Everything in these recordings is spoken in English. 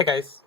Hey guys,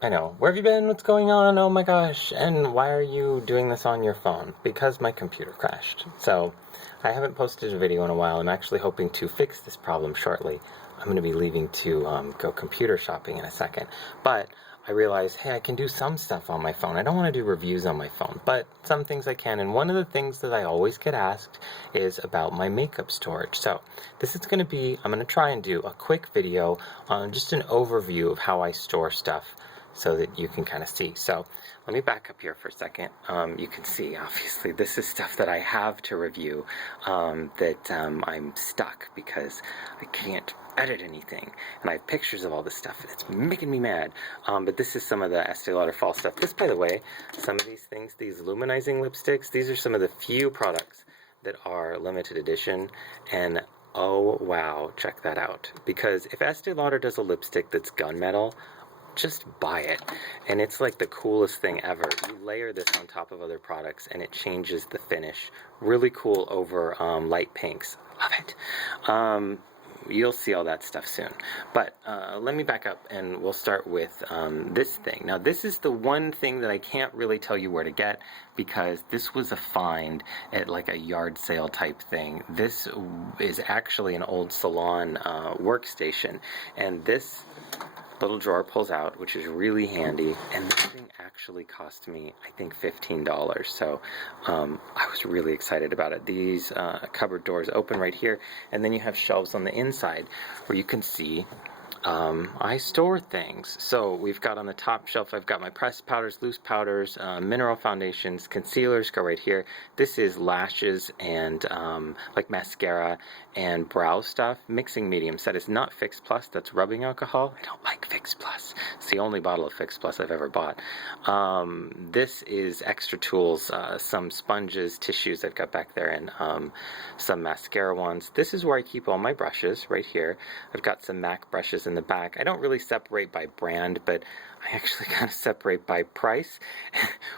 I know. Where have you been? What's going on? Oh my gosh. And why are you doing this on your phone? Because my computer crashed. So, I haven't posted a video in a while. I'm actually hoping to fix this problem shortly. I'm going to be leaving to go computer shopping in a second. But I realized, hey, I can do some stuff on my phone. I don't want to do reviews on my phone, but some things I can. And one of the things that I always get asked is about my makeup storage. So this is going to be, I'm going to try and do a quick video on just an overview of how I store stuff so that you can kind of see. So let me back up here for a second. You can see, obviously, this is stuff that I have to review that I'm stuck because I can't edit anything, and I have pictures of all this stuff, and it's making me mad. But this is some of the Estee Lauder fall stuff. This, by the way, some of these things, these luminizing lipsticks, these are some of the few products that are limited edition, and oh wow, check that out. Because if Estee Lauder does a lipstick that's gunmetal, just buy it, and it's like the coolest thing ever. You layer this on top of other products and it changes the finish. Really cool over light pinks. Love it. You'll see all that stuff soon, but let me back up and we'll start with this thing. Now this is the one thing that I can't really tell you where to get because this was a find at like a yard sale type thing. This is actually an old salon workstation, and this little drawer pulls out, which is really handy, and this thing actually cost me, I think, $15, so I was really excited about it. These cupboard doors open right here, and then you have shelves on the inside where you can see I store things. So we've got on the top shelf, I've got my pressed powders, loose powders, mineral foundations, concealers go right here. This is lashes and like mascara and brow stuff. Mixing mediums, that is not Fix Plus, that's rubbing alcohol. I don't like Fix Plus. It's the only bottle of Fix Plus I've ever bought. This is extra tools, some sponges, tissues I've got back there, and some mascara ones. This is where I keep all my brushes, right here. I've got some MAC brushes in the back. I don't really separate by brand, but I actually kind of separate by price,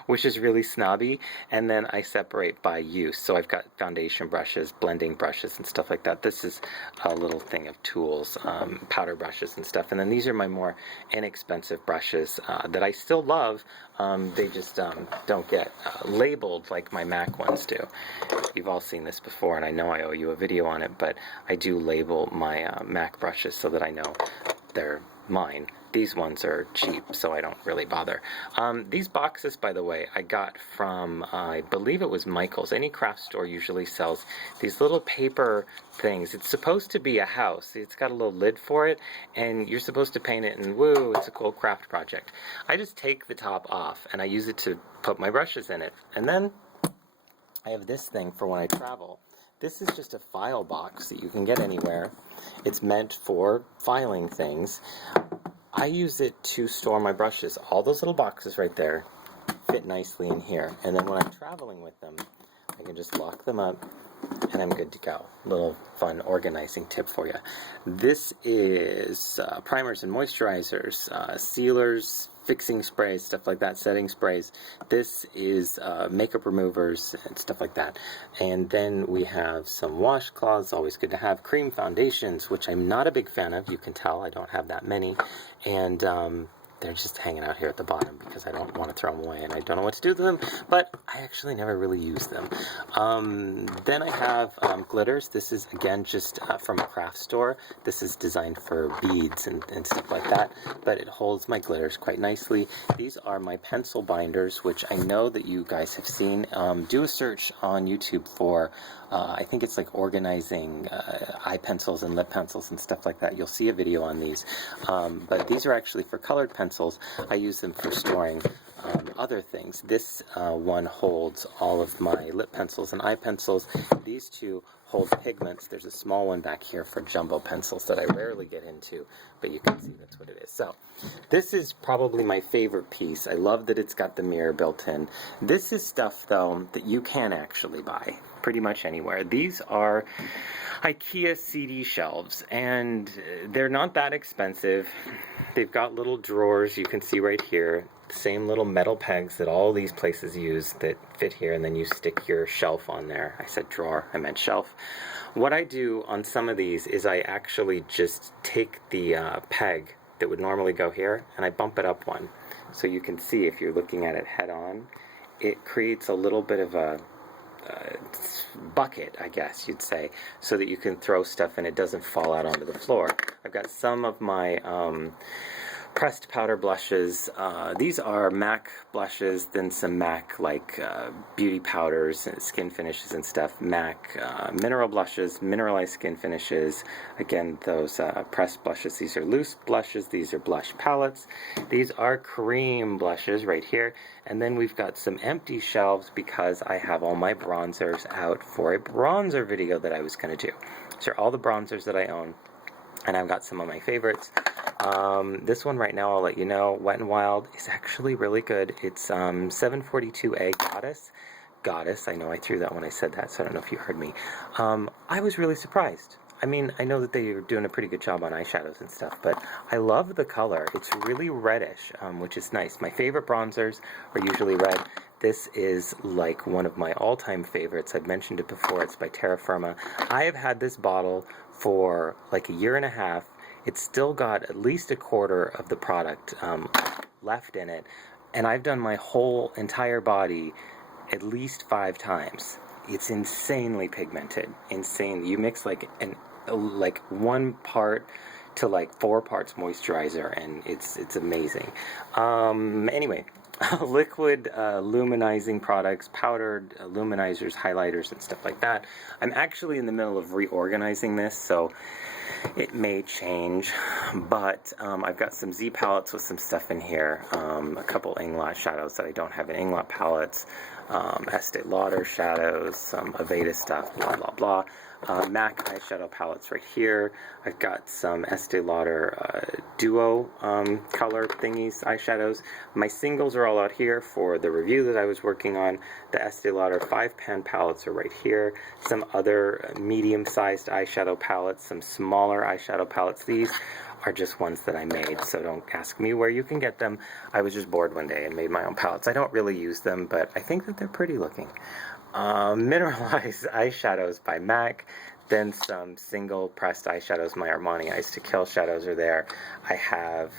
which is really snobby, and then I separate by use. So I've got foundation brushes, blending brushes, and stuff like that. This is a little thing of tools, powder brushes and stuff. And then these are my more inexpensive brushes that I still love. They just don't get labeled like my MAC ones do. You've all seen this before, and I know I owe you a video on it, but I do label my MAC brushes so that I know they're mine. These ones are cheap, so I don't really bother. These boxes, by the way, I got from, I believe it was Michael's. Any craft store usually sells these little paper things. It's supposed to be a house. It's got a little lid for it, and you're supposed to paint it, and woo, it's a cool craft project. I just take the top off, and I use it to put my brushes in it. And then I have this thing for when I travel. This is just a file box that you can get anywhere. It's meant for filing things. I use it to store my brushes. All those little boxes right there fit nicely in here. And then when I'm traveling with them, I can just lock them up and I'm good to go. Little fun organizing tip for you. This is primers and moisturizers, sealers, fixing sprays, stuff like that, setting sprays. This is makeup removers and stuff like that. And then we have some washcloths, always good to have. Cream foundations, which I'm not a big fan of. You can tell I don't have that many. And they're just hanging out here at the bottom because I don't want to throw them away and I don't know what to do with them, but I actually never really use them. Then I have glitters. This is, again, just from a craft store. This is designed for beads and stuff like that, but it holds my glitters quite nicely. These are my pencil binders, which I know that you guys have seen. Do a search on YouTube for, I think it's like organizing eye pencils and lip pencils and stuff like that. You'll see a video on these, but these are actually for colored pencils. I use them for storing other things. This one holds all of my lip pencils and eye pencils. These two hold pigments. There's a small one back here for jumbo pencils that I rarely get into, but you can see that's what it is. So this is probably my favorite piece. I love that it's got the mirror built in. This is stuff, though, that you can actually buy pretty much anywhere. These are Ikea CD shelves, and they're not that expensive. They've got little drawers you can see right here. Same little metal pegs that all these places use that fit here, and then you stick your shelf on there. I said drawer, I meant shelf. What I do on some of these is I actually just take the peg that would normally go here, and I bump it up one. So you can see, if you're looking at it head on, it creates a little bit of a bucket, I guess you'd say, so that you can throw stuff and it doesn't fall out onto the floor. I've got some of my pressed powder blushes. These are MAC blushes, then some MAC like beauty powders, skin finishes and stuff. MAC mineral blushes, mineralized skin finishes. Again, those pressed blushes. These are loose blushes. These are blush palettes. These are cream blushes right here. And then we've got some empty shelves because I have all my bronzers out for a bronzer video that I was going to do. These are all the bronzers that I own. And I've got some of my favorites. This one right now, I'll let you know, Wet n Wild is actually really good. It's 742A Goddess. I know I threw that when I said that, so I don't know if you heard me. I was really surprised. I mean, I know that they are doing a pretty good job on eyeshadows and stuff, but I love the color. It's really reddish, which is nice. My favorite bronzers are usually red. This is like one of my all-time favorites. I've mentioned it before. It's by Terra Firma. I have had this bottle for like a year and a half. It's still got at least a quarter of the product left in it, and I've done my whole entire body at least 5 times. It's insanely pigmented. Insane. You mix like 1 part to like 4 parts moisturizer, and it's amazing. Anyway, liquid luminizing products, powdered luminizers, highlighters, and stuff like that. I'm actually in the middle of reorganizing this, so it may change, but I've got some Z palettes with some stuff in here, a couple Inglot shadows that I don't have in Inglot palettes, Estee Lauder shadows, some Aveda stuff, blah blah blah. MAC eyeshadow palettes right here. I've got some Estee Lauder duo color thingies, eyeshadows. My singles are all out here for the review that I was working on. The Estee Lauder 5-pan palettes are right here. Some other medium-sized eyeshadow palettes, some smaller eyeshadow palettes. These are just ones that I made, so don't ask me where you can get them. I was just bored one day and made my own palettes. I don't really use them, but I think that they're pretty looking. Mineralized eyeshadows by MAC, then some single pressed eyeshadows. My Armani Eyes to Kill shadows are there. I have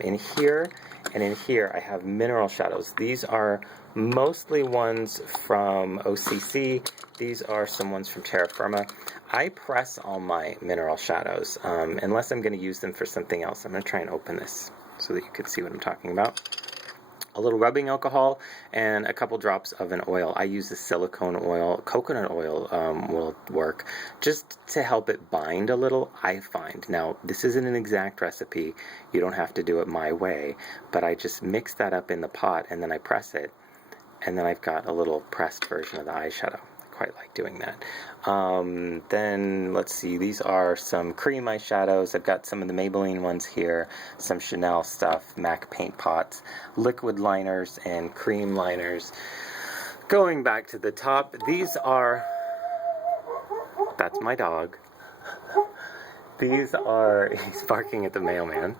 in here and in here I have mineral shadows. These are mostly ones from OCC. These are some ones from Terra Firma. I press all my mineral shadows unless I'm going to use them for something else. I'm going to try and open this so that you can see what I'm talking about. A little rubbing alcohol and a couple drops of an oil. I use the silicone oil. Coconut oil will work just to help it bind a little, I find. Now, this isn't an exact recipe. You don't have to do it my way, but I just mix that up in the pot and then I press it, and then I've got a little pressed version of the eyeshadow. Quite like doing that. Then let's see, these are some cream eyeshadows. I've got some of the Maybelline ones here, some Chanel stuff, MAC paint pots, liquid liners and cream liners. Going back to the top, these are, that's my dog. These are, he's barking at the mailman.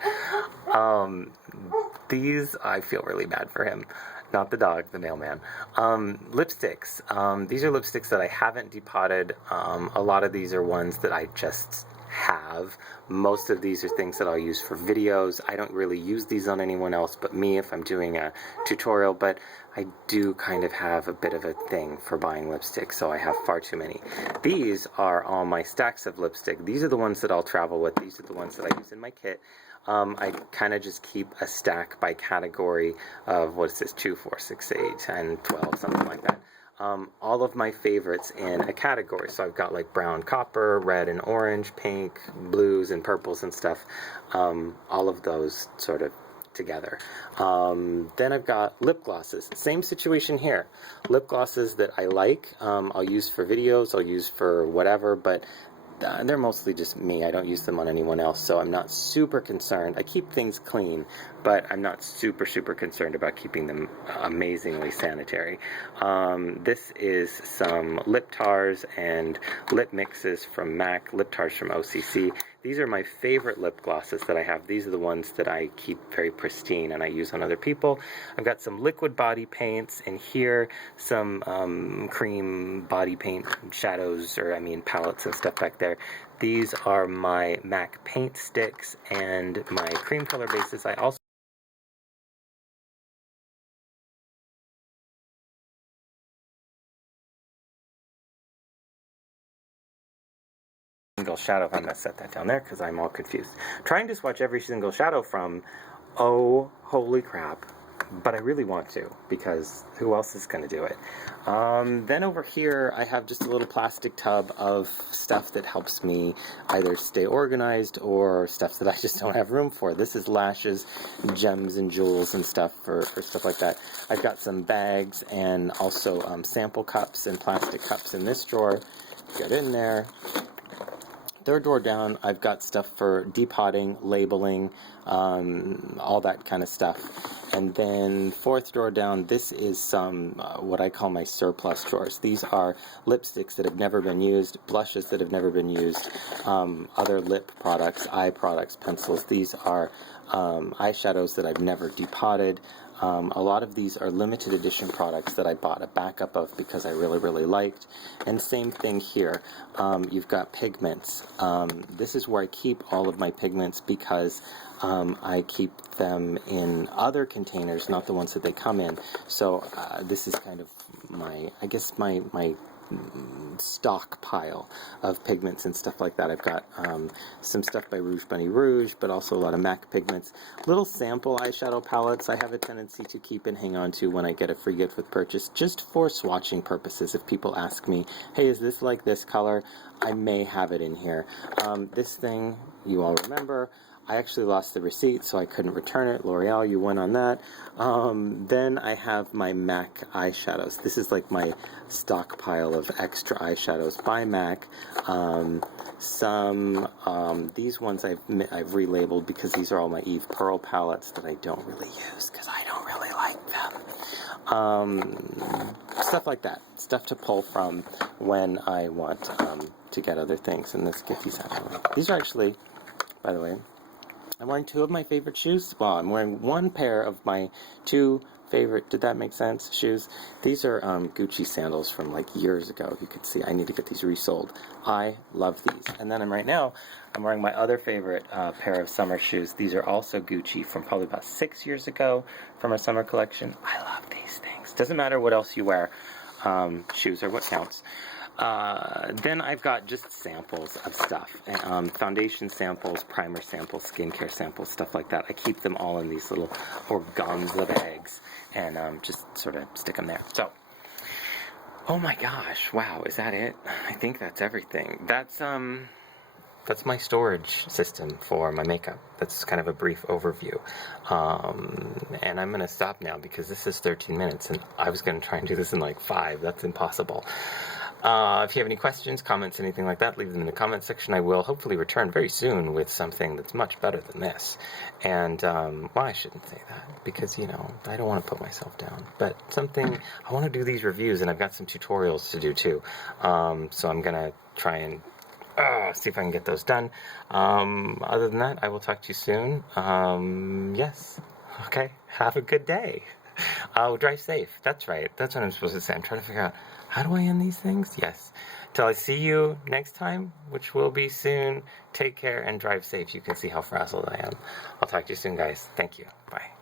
These, I feel really bad for him. Not the dog, the mailman. Lipsticks. These are lipsticks that I haven't depotted. A lot of these are ones that I just have. Most of these are things that I'll use for videos. I don't really use these on anyone else but me if I'm doing a tutorial, but I do kind of have a bit of a thing for buying lipstick, so I have far too many. These are all my stacks of lipstick. These are the ones that I'll travel with. These are the ones that I use in my kit. I kind of just keep a stack by category of, what is this, 2, 4, 6, 8, 10, 12, something like that. All of my favorites in a category. So I've got like brown, copper, red and orange, pink, blues and purples and stuff. All of those sort of together. Then I've got lip glosses. Same situation here. Lip glosses that I like, I'll use for videos, I'll use for whatever, but they're mostly just me. I don't use them on anyone else, so I'm not super concerned. I keep things clean, but I'm not super concerned about keeping them amazingly sanitary. This is some lip tars and lip mixes from MAC, lip tars from OCC. These are my favorite lip glosses that I have. These are the ones that I keep very pristine and I use on other people. I've got some liquid body paints in here, some cream body paint shadows, or I mean palettes and stuff back there. These are my MAC paint sticks and my cream color bases. I also single shadow. I'm gonna set that down there because I'm all confused. Trying to swatch every single shadow from, oh holy crap, but I really want to, because who else is gonna do it? Then over here I have just a little plastic tub of stuff that helps me either stay organized or stuff that I just don't have room for. This is lashes, gems and jewels and stuff for stuff like that. I've got some bags and also sample cups and plastic cups in this drawer. Get in there. Third drawer down, I've got stuff for depotting, labeling, all that kind of stuff. And then fourth drawer down, this is some what I call my surplus drawers. These are lipsticks that have never been used, blushes that have never been used, other lip products, eye products, pencils. These are eyeshadows that I've never depotted. A lot of these are limited edition products that I bought a backup of because I really, really liked. And same thing here. You've got pigments. This is where I keep all of my pigments because I keep them in other containers, not the ones that they come in. So this is kind of my, I guess my stockpile of pigments and stuff like that. I've got some stuff by Rouge Bunny Rouge, but also a lot of MAC pigments. Little sample eyeshadow palettes I have a tendency to keep and hang on to when I get a free gift with purchase, just for swatching purposes. If people ask me, hey, is this like this color? I may have it in here. This thing, you all remember, I actually lost the receipt, so I couldn't return it. L'Oreal, you won on that. Then I have my MAC eyeshadows. This is like my stockpile of extra eyeshadows by MAC. These ones I've relabeled because these are all my Eve Pearl palettes that I don't really use because I don't really like them. Stuff like that. Stuff to pull from when I want to get other things. And let's get these out of the way. These are actually, by the way, I'm wearing two of my favorite shoes. Well, I'm wearing one pair of my two favorite, did that make sense, shoes. These are Gucci sandals from like years ago. You can see I need to get these resold. I love these. And then right now, I'm wearing my other favorite pair of summer shoes. These are also Gucci from probably about 6 years ago from our summer collection. I love these things. Doesn't matter what else you wear. Shoes are what counts. Then I've got just samples of stuff, foundation samples, primer samples, skincare samples, stuff like that. I keep them all in these little organza bags and just sort of stick them there. So, oh my gosh, wow, is that it? I think that's everything. That's my storage system for my makeup. That's kind of a brief overview. And I'm going to stop now because this is 13 minutes and I was going to try and do this in like 5. That's impossible. If you have any questions, comments, anything like that, leave them in the comment section. I will hopefully return very soon with something that's much better than this. And, well, I shouldn't say that because, you know, I don't want to put myself down. But something, I want to do these reviews and I've got some tutorials to do too. So I'm going to try and see if I can get those done. Other than that, I will talk to you soon. Yes. Okay. Have a good day. Oh, drive safe. That's right. That's what I'm supposed to say. I'm trying to figure out, how do I end these things? Yes. Till I see you next time, which will be soon, take care and drive safe. You can see how frazzled I am. I'll talk to you soon, guys. Thank you. Bye.